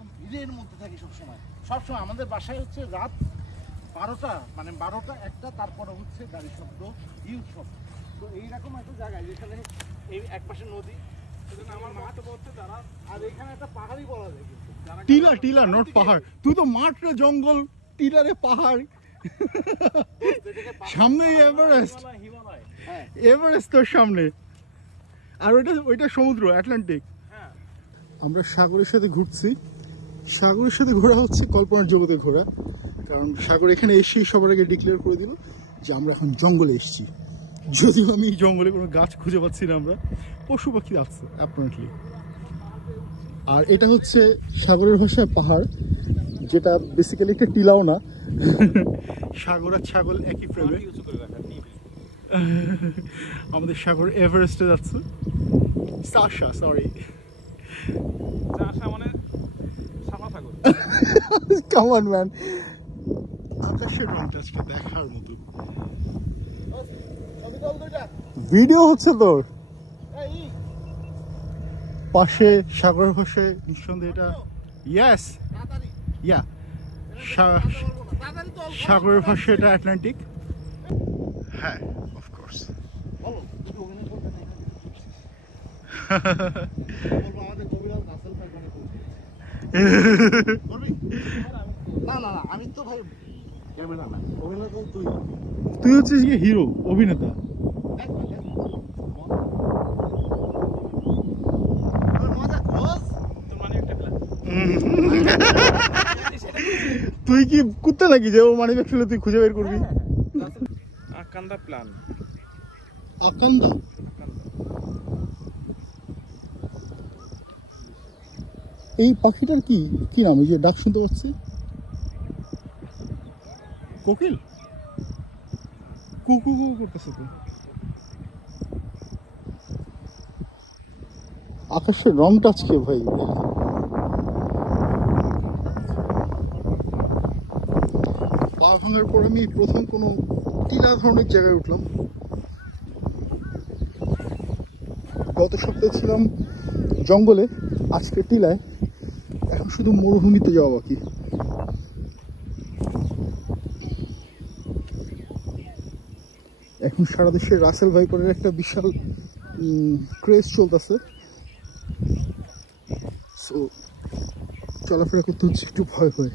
একদম ভিড়ের মধ্যে থাকি সবসময়। সবসময় আমাদের বাসায় হচ্ছে রাত 12টা, মানে 12টা 1টা, তারপরে হচ্ছে গাড়ি শব্দ, হিউজ শব্দ। তো এইরকম একটা জায়গায় যেখানে এই একপাশে নদী, সেখানে আমার মা তো বলছে যারা, আর এখানে একটা পাহাড়ি বলা যায় কিন্তু টিলা টিলা নট পাহাড়, তুই তো মাঠ রে জঙ্গল, টিলারে পাহাড়। সামনে এভারেস্ট, এভারেস্ট তোর সামনে, আর ওইটা সমুদ্র আটলান্টিক। আমরা সাগরের সাথে ঘুরছি। সাগরের সাথে ঘোরা হচ্ছে কল্পনার জগতে ঘোরা, কারণ সাগর এখানে এসেই সবার আগে ডিক্লেয়ার করে দিল যে আমরা এখন জঙ্গলে এসেছি। যদিও আমি জঙ্গলে কোনো গাছ খুঁজে পাচ্ছি না, আমরা পশু পাখি আছে অ্যাপারেন্টলি। আর এটা হচ্ছে সাগরের ভাষায় পাহাড়, যেটা বেসিক্যালি একটা টিলাও না। সাগর আর ছাগল একই ফ্রেমে। আমাদের সাগর এভারেস্টে যাচ্ছে। সাশা, সরি, মানে সাফা সাগর। কাম অন ম্যান, আকাশের রংটা আজকে দেখার মতো। ভিডিও হচ্ছে তোর পাশে সাগরের পাশে, নিঃসন্দেহে এটা ইয়েস ইয়া সাগরের পাশে এটা আটলান্টিক। হ্যাঁ, অফকোর্স। না না না, আমি তো ভাই ক্যামেরা না, অভিনেতা তুই। তুই হচ্ছিস কি হিরো, অভিনেতা। তুই কি কুত্তা নাকি যে ও মানি ব্যাগ ফেলে তুই খুঁজে বের করবি? আকান্দা প্ল্যান। আকান্দা? এই পাখিটার কি কি নাম? এই যে ডাক শুনতে পাচ্ছি, কোকিল কুকু কুকু করতেছে তো। আকাশের রংটা আজকে ভাই, পা ভাঙার পর আমি প্রথম কোনো টিলা ধরনের জায়গায় উঠলাম। গত সপ্তাহে ছিলাম জঙ্গলে, আজকে টিলায়। এখন শুধু মরুভূমিতে যাওয়া বাকি। এখন সারা দেশে রাসেল ভাইপারের একটা বিশাল ক্রেজ চলতেছে, সো চলাফেরা করতে হচ্ছে একটু ভয় ভয়।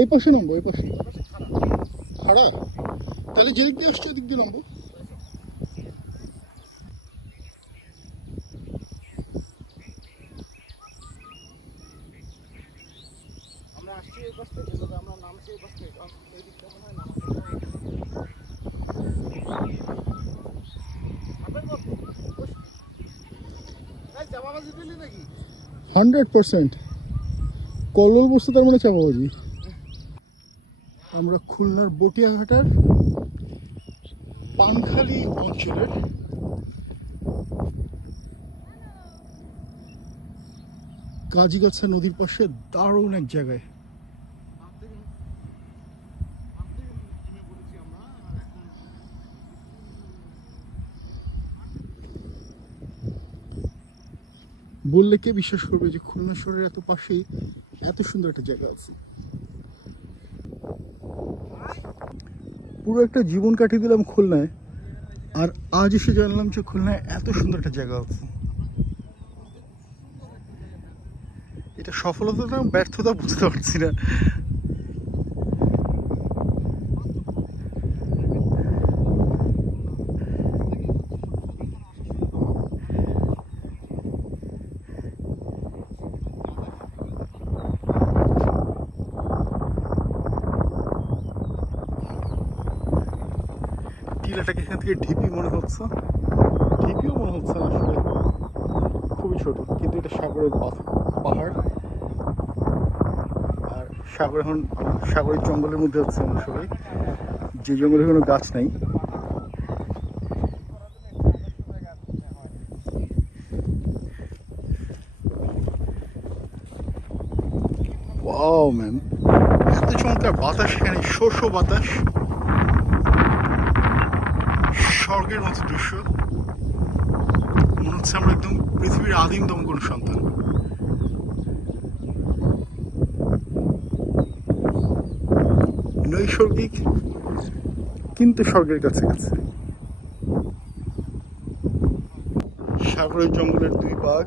এই পাশে নামবো, এই পাশে খাড়া, তাহলে যেদিক দিয়ে আসছে ওদিক দিয়ে নামবো। আমরা আসছি এই পাশ থেকে, আমরা নামছি এই পাশ থেকে, কারণ এই দিকটা মনে হয় নামা 100% কল্লোল বসছে, তার মানে চাপাবাজি। আমরা খুলনার বটিয়াঘাটার পানখালি অঞ্চলের কাজিগাছা নদীর পাশে দারুণ এক জায়গায়। বললে কে বিশ্বাস করবে যে খুলনা শহরের এত পাশেই এত সুন্দর একটা জায়গা আছে। পুরো একটা জীবন কাটিয়ে দিলাম খুলনায়, আর আজ এসে জানলাম যে খুলনায় এত সুন্দর একটা জায়গা আছে। এটা সফলতা না ব্যর্থতা বুঝতে পারছি না। টিলাটাকে এখান থেকে ঢিপি মনে হচ্ছে, ঢিপিও মনে হচ্ছে না, আসলে খুবই ছোট, কিন্তু এটা সাগরের পাহাড়। আর সাগর এখন সাগরের জঙ্গলের মধ্যে হচ্ছে আমরা সবাই, যে জঙ্গলে কোনো গাছ নাই। ওয়াও ম্যান, এত চমৎকার বাতাস এখানে, শোষো বাতাস, স্বর্গের মতো দৃশ্য। মনে হচ্ছে আমরা একদম পৃথিবীর আদিমতম কোনো সন্তান। নৈসর্গিক কিন্তু স্বর্গের কাছে কাছে। সাগরের জঙ্গলের দুই বাঘ,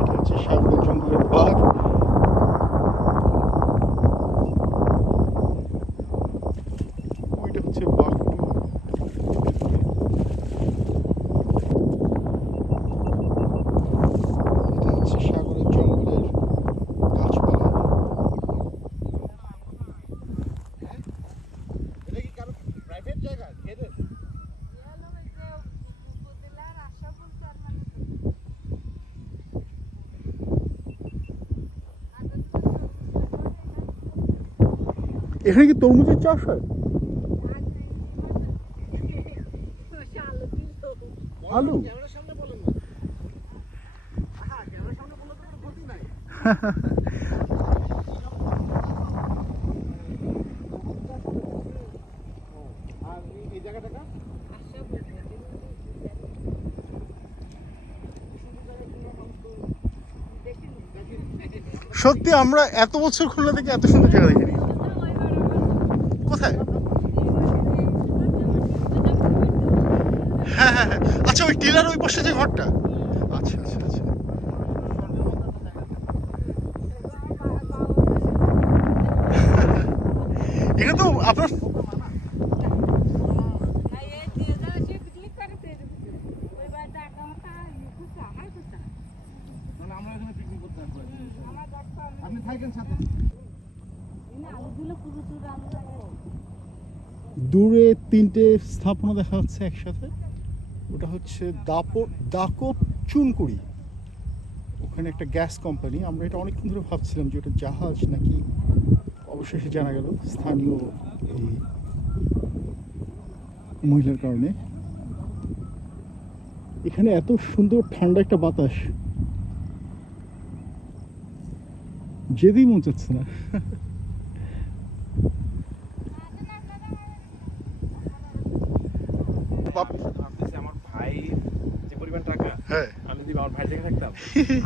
এটা হচ্ছে সাগরের জঙ্গলের বাঘ। ওইটা হচ্ছে বাঘ। এটা হচ্ছে সাগরের জঙ্গলের গাছপালা। এটা কি কারো প্রাইভেট জায়গা? এদের এখানে কি তরমুজের চাষ হয়? আলু? ক্যামেরার সামনে বলেন না। হ্যাঁ, ক্যামেরার সামনে বললে তো কোনো ক্ষতি নাই। আর এই জায়গাটা সত্যি আমরা এত বছর খুলনা থেকে এত সুন্দর জায়গা দেখিনি। কোথায়? হ্যাঁ হ্যাঁ হ্যাঁ, আচ্ছা ওই টিলার ওই পাশে যে ঘরটা। আচ্ছা আচ্ছা আচ্ছা। এখানে তো আপনার আমরা এখানে পিকনিক করতে আসবো। আপনি থাকেন সাথে। দূরে তিনটে স্থাপনা দেখা যাচ্ছে একসাথে। ওটা হচ্ছে দাকপ চুনকুড়ি, ওখানে একটা গ্যাস কোম্পানি। আমরা এটা অনেকক্ষণ ধরে ভাবছিলাম যে ওটা জাহাজ নাকি, অবশেষে জানা গেল স্থানীয় এই মহিলার কারণে। এখানে এত সুন্দর ঠান্ডা একটা বাতাস, যেতেই মন চাচ্ছে না। আমার ভাই যে পরিমাণ টাকা, হ্যাঁ আমি যদি আমার ভাই থেকে থাকতাম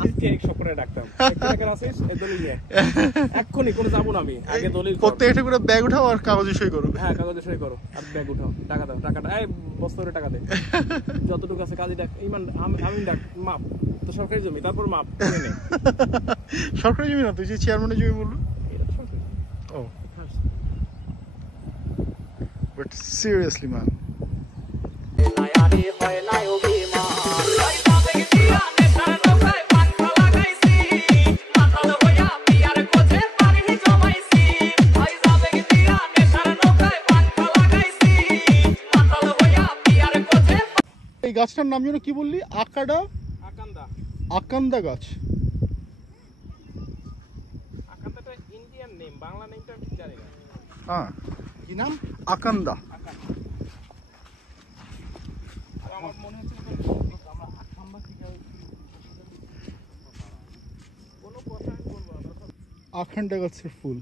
আজকে এক সব করে ডাকতাম, টাকা আছিস এই দলিল নিয়ে এক্ষুনি কোনো যাবো না আমি, আগে দলিল কর। প্রত্যেকটা করে ব্যাগ উঠাও আর কাগজে সই করো। হ্যাঁ কাগজে সই করো আর ব্যাগ উঠাও, টাকা দাও, টাকাটা এই বস্তা করে টাকা দে, যতটুকু আছে কাজে ডাক। ইমান আমি ডাক মাপ তো সরকারি জমি, তারপর মাপ নে। সরকারি জমি না, তুই যে চেয়ারম্যানের জমি বললো। ও বাট সিরিয়াসলি ম্যাম, এই গাছটার নাম যেন কি বললি? আকান্দা গাছ। আকান্দাটা ইন্ডিয়ান নেম, বাংলা নেমটা ঠিক জানি না। হ্যাঁ, কি নাম? আকান্দা। আমার মনে হচ্ছে আমরা আখাম্বা থেকে কোনো কথা আমি বলবো না। আখান্ডা গাছের ফুল।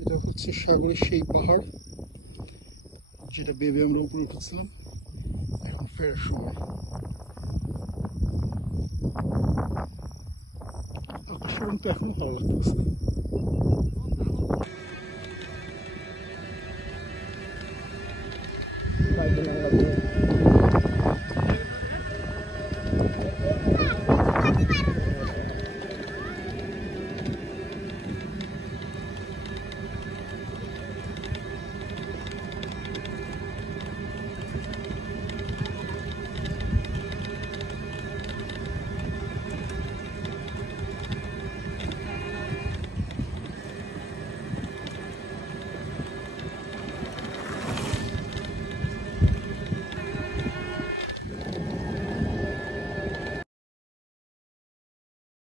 এটা হচ্ছে সাগরের সেই পাহাড় যেটা বেবে আমরা উপরে উঠেছিলাম। এখন ফেরার সময় আকাশের রং তো এখনো ভালো লাগতেছে।